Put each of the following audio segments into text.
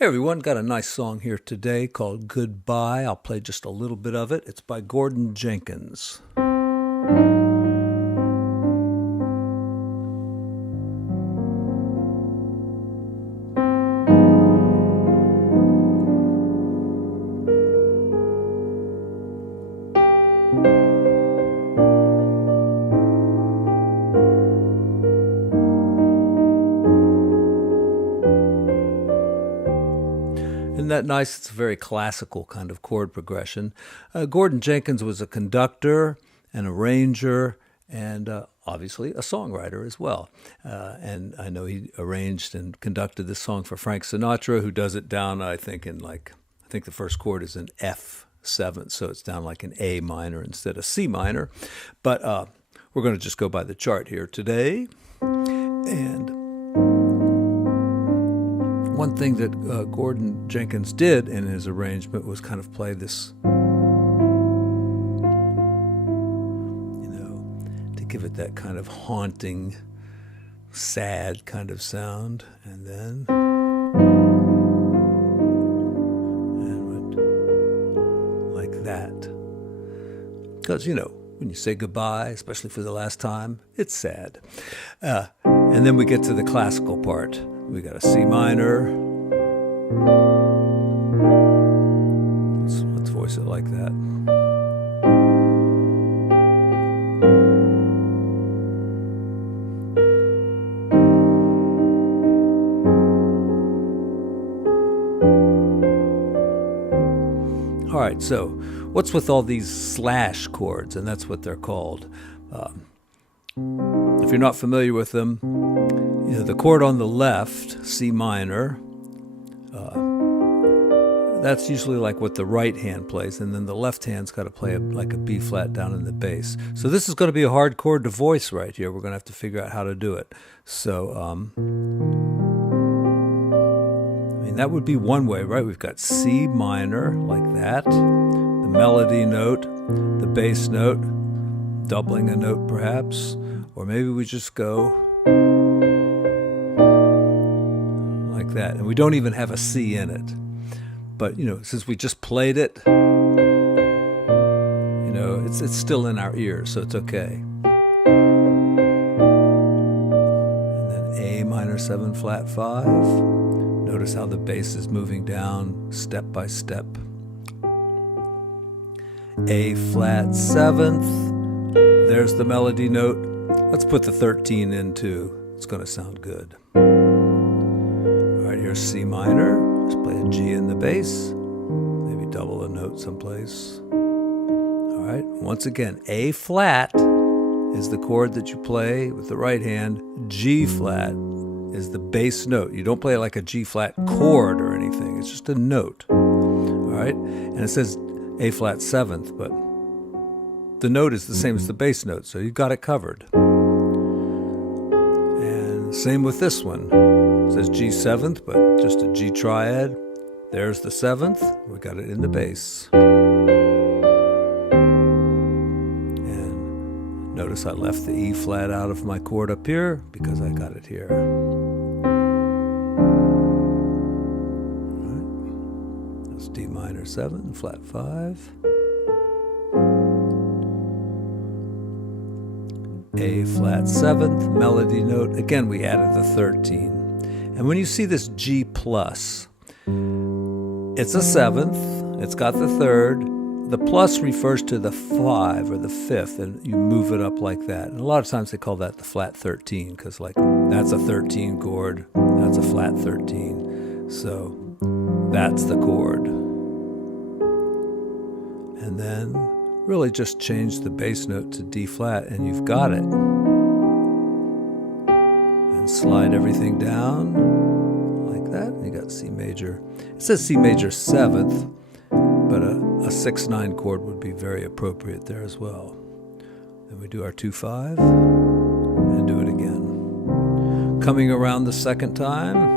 Hey everyone, got a nice song here today called Goodbye. I'll play just a little bit of it. It's by Gordon Jenkins. Isn't that nice? It's a very classical kind of chord progression. Gordon Jenkins was a conductor, an arranger, and obviously a songwriter as well. And I know he arranged and conducted this song for Frank Sinatra, who does it down, I think, I think the first chord is an F7, so it's down like an A minor instead of C minor. But we're going to just go by the chart here today. And one thing that Gordon Jenkins did in his arrangement was kind of play this, to give it that kind of haunting, sad kind of sound, and then and went like that. Because, when you say goodbye, especially for the last time, it's sad. And then we get to the classical part. We got a C minor. Let's voice it like that. All right, so what's with all these slash chords? And that's what they're called. If you're not familiar with them, the chord on the left, C minor, that's usually like what the right hand plays, and then the left hand's got to play like a B flat down in the bass. So this is going to be a hard chord to voice right here. We're going to have to figure out how to do it. So, that would be one way, right? We've got C minor like that, the melody note, the bass note, doubling a note perhaps, or maybe we just go like that, and we don't even have a C in it. But since we just played it, it's still in our ears, so it's okay. And then A minor 7 flat 5. Notice how the bass is moving down step by step. A flat 7th. There's the melody note. Let's put the 13 in too. It's going to sound good. All right, here's C minor. Let's play a G in the bass. Maybe double a note someplace. All right, once again, A flat is the chord that you play with the right hand. G flat is the bass note. You don't play it like a G flat chord or anything. It's just a note. All right, and it says A flat 7th, but the note is the same as the bass note, so you got it covered. And same with this one. It says G 7th, but just a G triad. There's the 7th. We got it in the bass. And notice I left the E flat out of my chord up here because I got it here. All right. That's D minor 7, flat 5. A flat 7th, melody note. Again, we added the 13. And when you see this G plus, it's a 7th, it's got the 3rd. The plus refers to the 5 or the 5th, and you move it up like that. And a lot of times they call that the flat 13, because that's a 13 chord, that's a flat 13. So that's the chord. And then really just change the bass note to D flat and you've got it. And slide everything down like that. And you got C major. It says C major 7th, but a 6-9 chord would be very appropriate there as well. Then we do our 2-5 and do it again. Coming around the second time.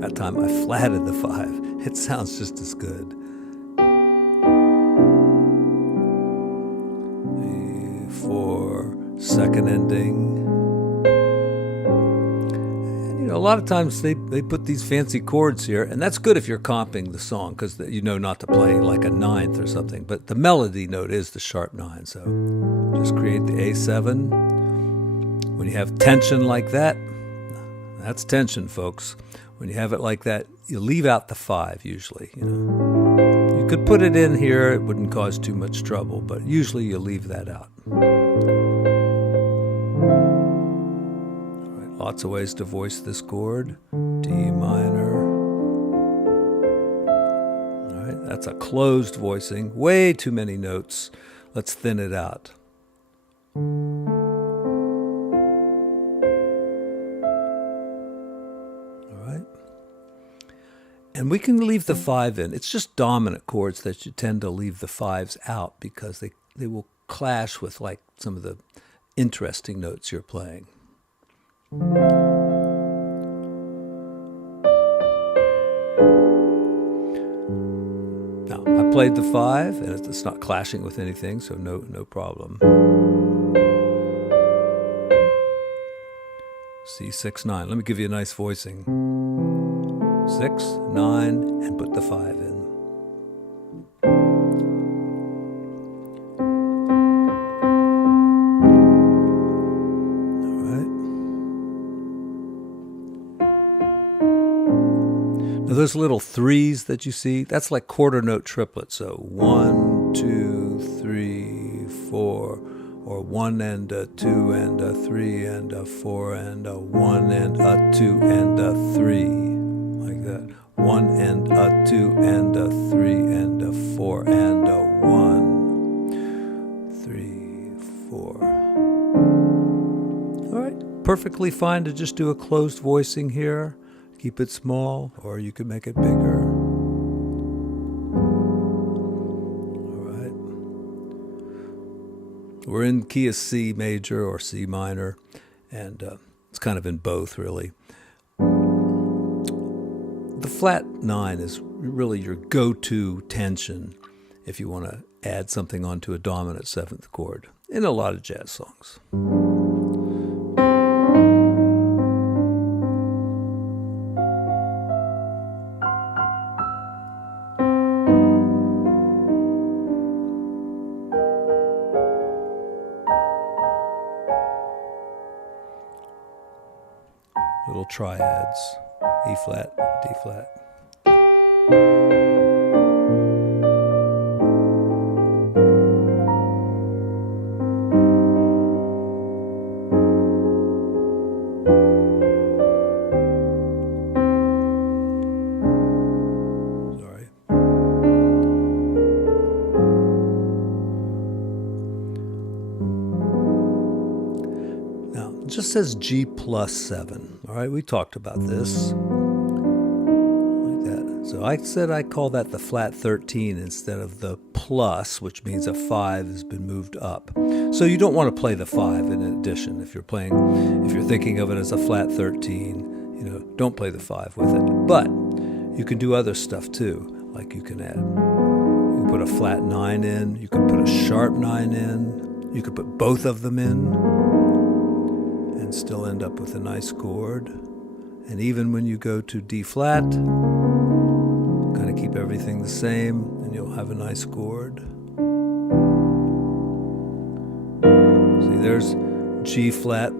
That time I flatted the 5. It sounds just as good. second ending. A lot of times they put these fancy chords here, and that's good if you're comping the song because you know not to play like a ninth or something. But the melody note is the sharp 9, so just create the A7. When you have tension like that, that's tension, folks. When you have it like that, you leave out the 5 usually. You could put it in here; it wouldn't cause too much trouble, but usually you leave that out. Lots of ways to voice this chord. D minor. All right, that's a closed voicing. Way too many notes. Let's thin it out. All right. And we can leave the 5 in. It's just dominant chords that you tend to leave the 5s out because they will clash with like some of the interesting notes you're playing. Now, I played the 5, and it's not clashing with anything, so no problem. C6, 9. Let me give you a nice voicing. 6, 9, and put the 5 in. Those little 3s that you see, that's like quarter note triplets. So 1, 2, 3, 4, or 1 and a 2 and a 3 and a 4 and a 1 and a 2 and a 3. Like that. 1 and a 2 and a 3 and a 4 and a 1, 3, 4. All right, perfectly fine to just do a closed voicing here. Keep it small, or you can make it bigger. All right. We're in key of C major or C minor, and it's kind of in both, really. The flat 9 is really your go-to tension if you want to add something onto a dominant 7th chord in a lot of jazz songs. Little triads, E flat, D flat. Sorry. Now, it just says G plus 7. All right, we talked about this. Like that. So I said I call that the flat 13 instead of the plus, which means a 5 has been moved up. So you don't want to play the 5 in addition. If you're thinking of it as a flat 13, don't play the 5 with it. But you can do other stuff too. Like you can put a flat 9 in, you can put a sharp 9 in, you could put both of them in, and still end up with a nice chord. And even when you go to D flat, kind of keep everything the same, and you'll have a nice chord. See, there's G flat,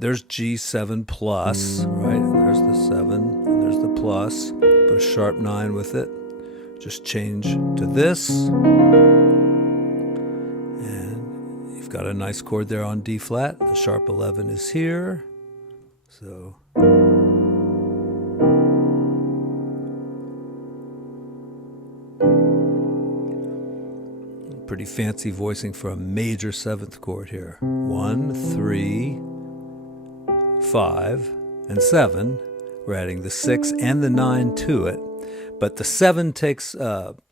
there's G7 plus, right? And there's the 7, and there's the plus. Put a sharp 9 with it. Just change to this. Got a nice chord there on D flat. The sharp 11 is here. So pretty fancy voicing for a major 7th chord here. 1, 3, 5, and 7. We're adding the 6 and the 9 to it. But the 7 takes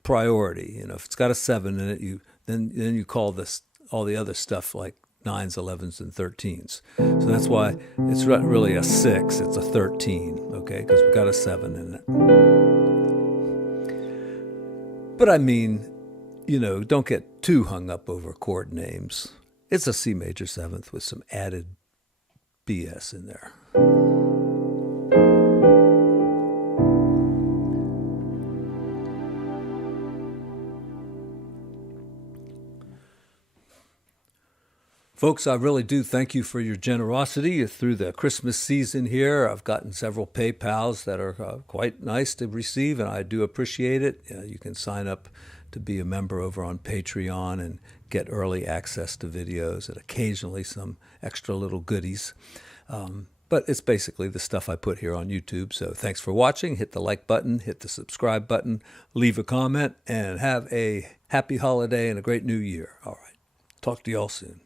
priority. If it's got a 7 in it, then you call this all the other stuff like 9s, 11s, and 13s. So that's why it's not really a 6, it's a 13, okay? Because we've got a 7 in it. But I mean, don't get too hung up over chord names. It's a C major 7th with some added BS in there. Folks, I really do thank you for your generosity through the Christmas season here. I've gotten several PayPals that are quite nice to receive, and I do appreciate it. You can sign up to be a member over on Patreon and get early access to videos and occasionally some extra little goodies. But it's basically the stuff I put here on YouTube. So thanks for watching. Hit the like button, hit the subscribe button, leave a comment, and have a happy holiday and a great new year. All right. Talk to y'all soon.